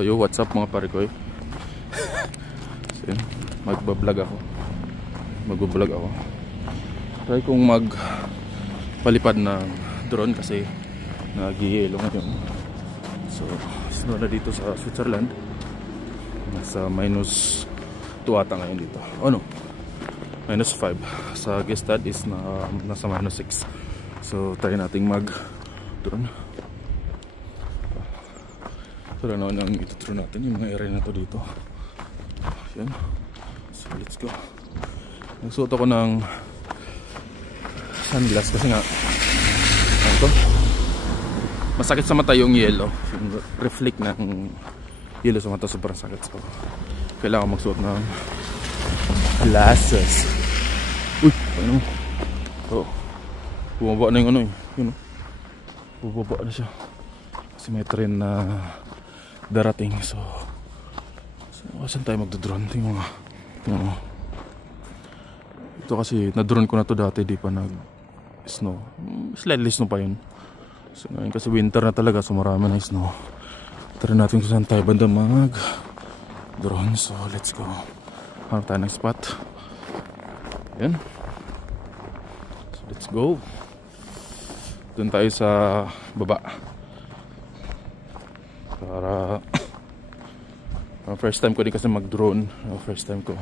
So yo, what's up mga parikoy? So yun, magbablog ako. Try kong magpalipad ng drone kasi nag-i-yelo ngayon. So snow na dito sa Switzerland. Nasa -2 ata ngayon dito. Oh no, -5. Sa Gestad is nasa -6. So try nating mag-drone. So lang naman ang ituturo natin yung mga area na to dito. Yan. So let's go. Nagsuot ako ng sunglass kasi nga ano to? Masakit sa mata yung yellow. Yung reflect ng yellow sa mata, sobrang sakit. So kailangan magsuot ng glasses. Uy! Ano? Oh. Bumaba na yung ano eh. Yun, bumaba na siya. Kasi may train na darating. So saan tayo magdodrone? Tingnan mo nga. Ito kasi na-drone ko na to dati, di pa nag-snow. Slightly snow pa yun. So ngayon kasi winter na talaga, so marami na snow. Tara natin kung saan tayo banda mag-drone. So let's go. Hanap tayo ng spot. Yan. So let's go. Doon tayo sa baba. Para first time ko din kasi mag-drone. First time ko.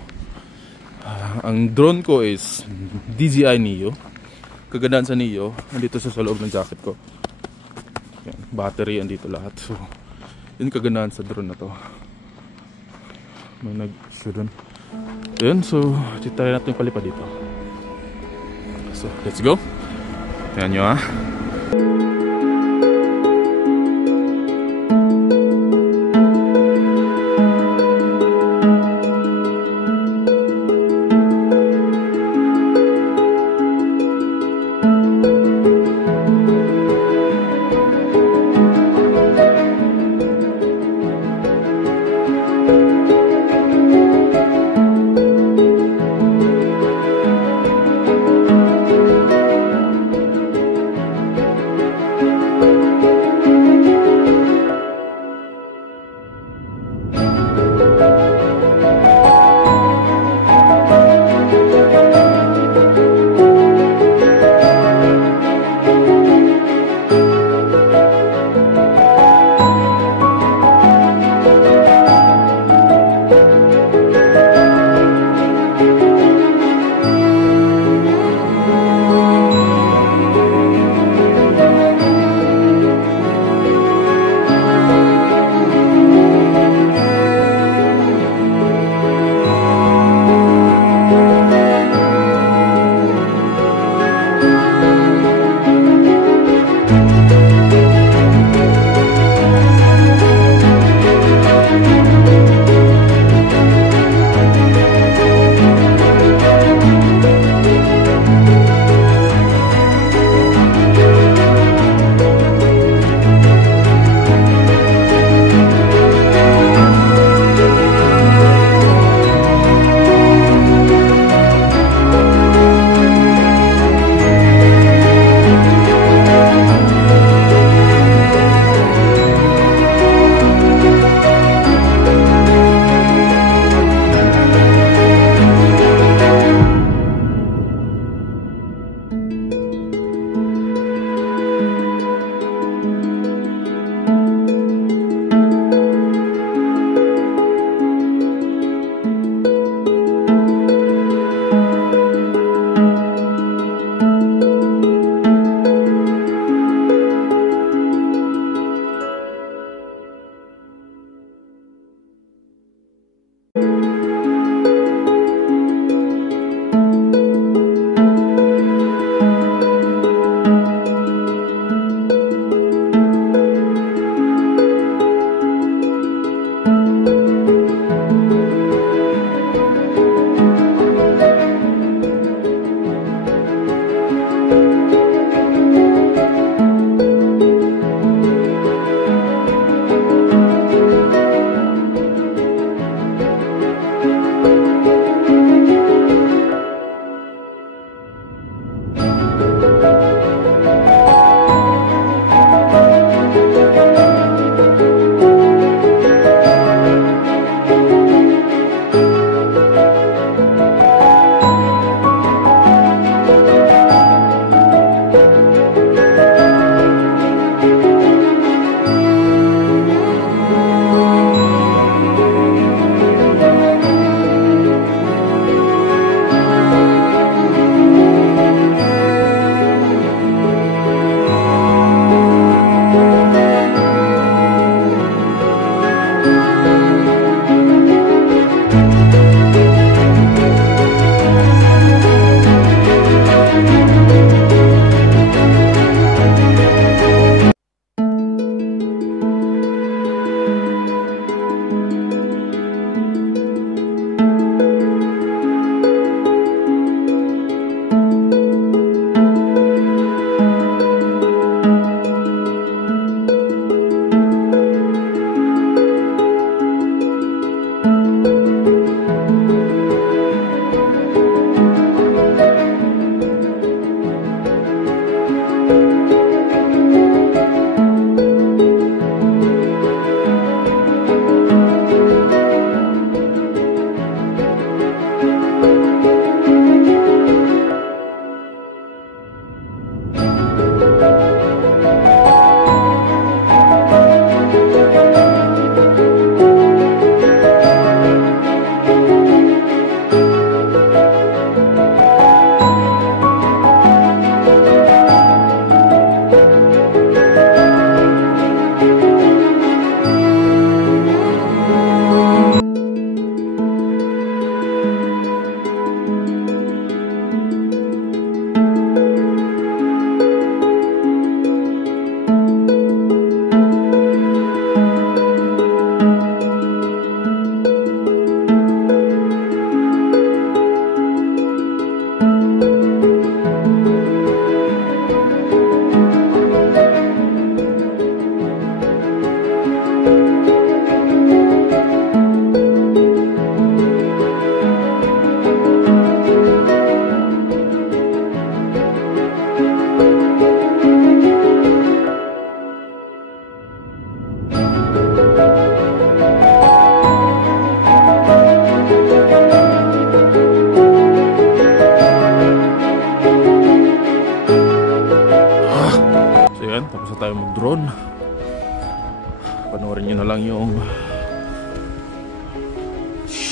Ang drone ko is DJI Neo. Kagandaan sa Neo, nandito sa loob ng jacket ko. Yan, battery andito lahat. So yun kagandaan sa drone na to. May nag-shoot dun. Yun, so try natin yung palipad dito. So let's go. Tingnan nyo ha.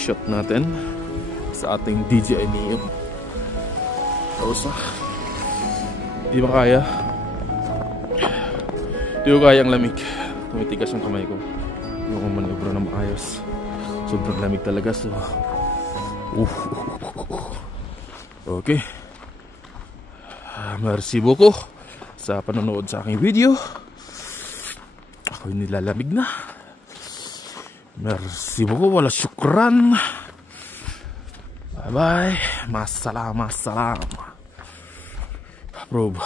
shot natin sa ating DJI Neo. Tapos di ba kaya? Di ko kaya ang lamig. Tumitigas yung kamay ko. Hindi ko manubra na maayos. Sobrang lamig talaga. So okay. Merci beaucoup sa panonood sa aking video. Ako'y nilalamig na. Merci beaucoup. Wala syukran. Bye bye. Masalam. Approve.